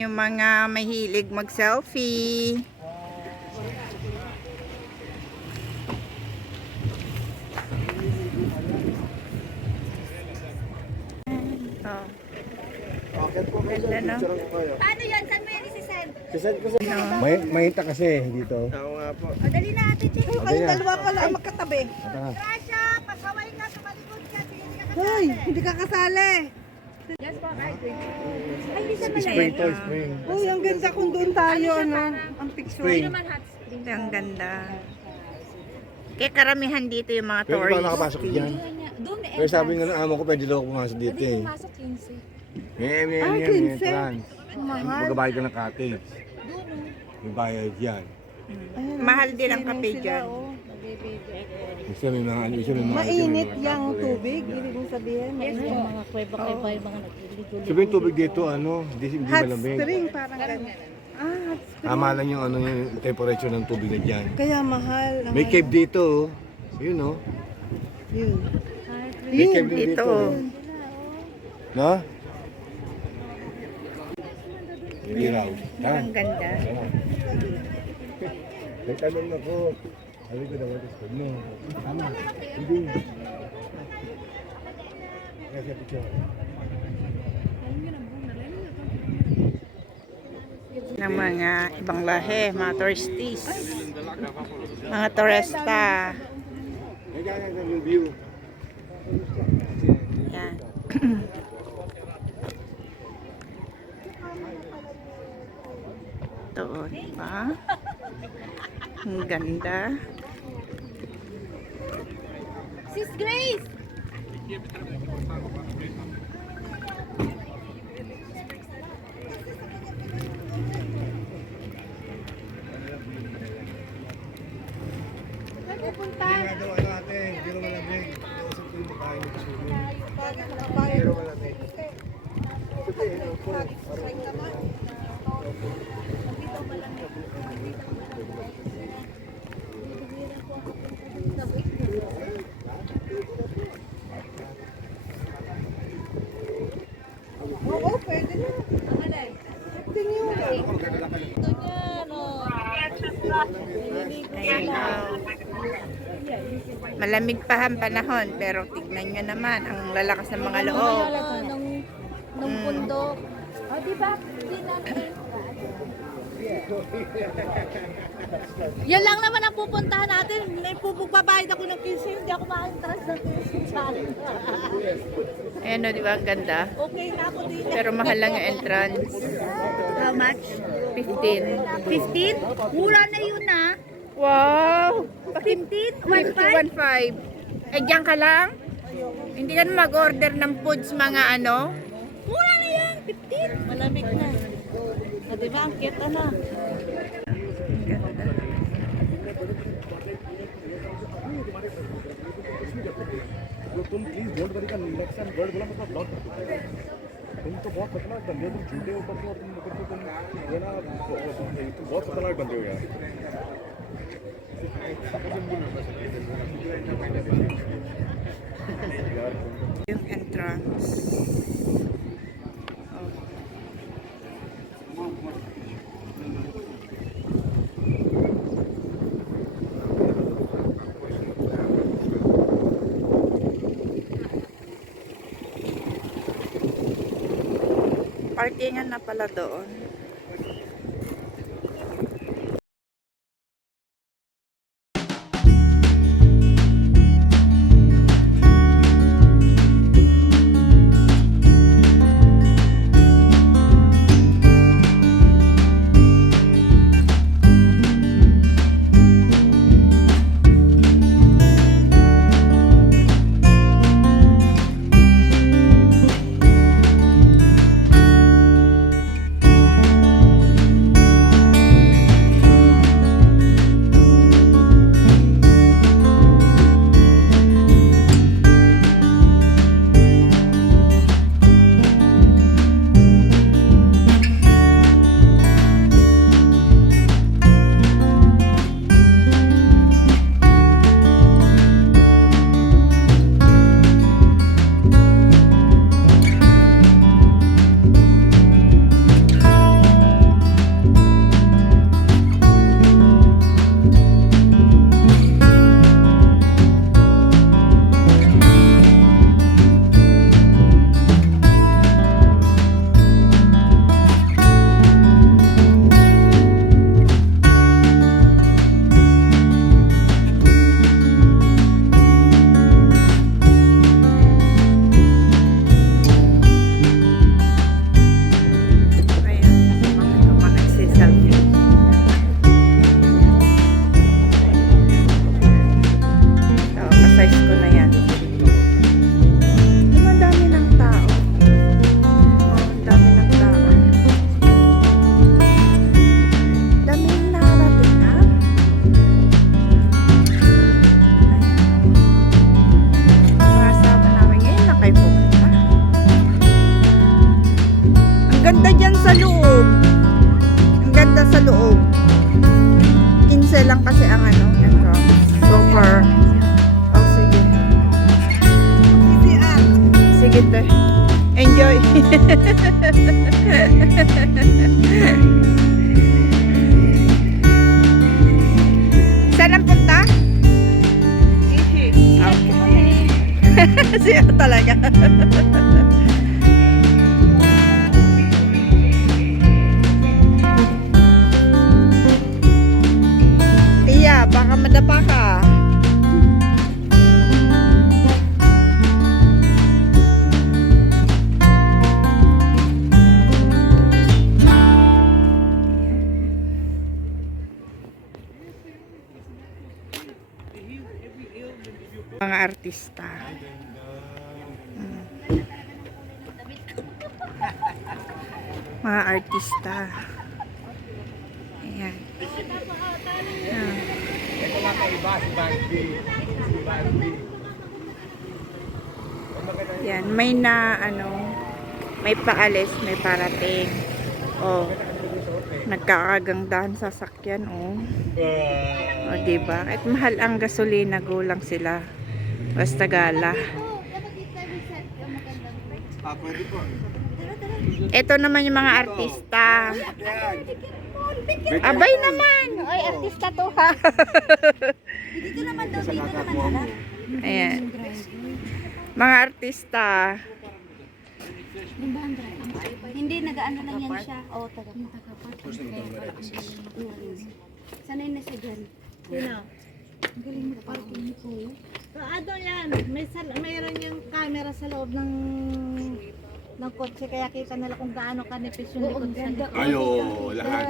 Yung mga mahilig mag-selfie. Oh. Okay po kayo, Ganda, no? picture ko kayo. Paano yan? Saan mo yan isisend? Sisend ko sa... Mahita kasi dito. Oo nga po. O, dali na ate, Chico. Okay Kayong na. dalawa pala ang magkatabi. Ito na. Rasha, pasaway ka, tumalikod ka. Sige, hindi ka Hoy, kasali. hindi ka kasali. Yes po, kahit 20. Ay, hindi sa Spring to, malaya. spring. Uy, ang ganda kung doon tayo, ano, ang picture. Spring. Naman hot spring. Ang ganda. Kaya karamihan dito yung mga Pwede ba tourists. nakapasok dyan? Doon, may Pero sabi nga ng amo ko, pwede daw ako pumasok dito Pwede eh. pumasok 15. May 15. trans. Mahal. Magbabayad ka ng cottage. Doon, oh. May bayad yan. Ayun, Mahal din ang swimming kape sila, dyan. oh. Isa may mga ano, isa may mga... Mainit yung tubig, ibig mong sabihin. Yes Mainit. po. Mga kuweba-kuweba yung mga nagliligo-ligo. Sabi yung tubig dito, ano, hindi Hot malamig. spring, parang ganun. Ah, hot spring. Tama lang yung, ano, yung temperature ng tubig na dyan. Kaya mahal. ang May mahal. cave dito, oh. Yun, oh. Yun. May Yun. cave din Dito. dito. No? Hindi raw. Ha? Ang ganda. May tanong ako. Sabi ko naman, gusto mo. Tama. Hindi. Kasi picture. Ng mga ibang lahi, mga touristies. Mga turista. May ganyan yung view. Yan. Ito, diba? Ang ganda. Sis Grace! Saan pupunta? Ginagawa natin, hindi rin malamig. Usap ko yung mukha yung susunod. Pero malamig. Oo, pwede na. Acting yun. Ayun, oh. Malamig pa ang panahon, pero tignan nyo naman ang lalakas ng mga loob. Nung bundok. O, di ba? Di namin. Yan lang naman ang pupuntahan natin. May pupagbabayad ako ng 15. Hindi ako makaintras ng 15 sa akin. Ayan, oh, di ba? Ang ganda. Okay na ako din. Pero mahal lang yung entrance. How much? 15. 15? Mura na yun ah. Wow! 15? 1.5. Eh, diyan ka lang? Hindi ka na mag-order ng foods mga ano? Mura na yan. 15? Malamig na. O, diba? Ang cute na. Ang ganda. तुम please bold बड़ी का next time word बोला मतलब ब्लॉक तुम तो बहुत खतरनाक बंदे हो तुम झूठे ऊपर से और तुम ऊपर से तुम ये ना तुम बहुत खतरनाक बंदे हो यार Yung entrance. Oh. Parkingan na pala doon. Saan ang punta? Okay. Siya talaga. Tia, baka madapa ka. Mga artista. Mga artista. Ayan. Ah. Yan, may na may paalis, may parating. Oh. Nagkakagandahan sa sakyan, oh. O, diba? At mahal ang gasolina, gulang sila. Basta gala. Ito naman yung mga artista. Abay naman! Ay, artista to ha. Dito naman daw, dito naman. Ayan. Mga artista. Hindi, nag-ano lang yan siya. Oo, taga. Sanay na siya dyan. Sino? Ang galing mag-parking ni Kuya. So, ano yan? Mayroon yung camera sa loob ng kotse, kaya kita nila kung gaano kanipis yung likod sa likod. Ayo, lahat.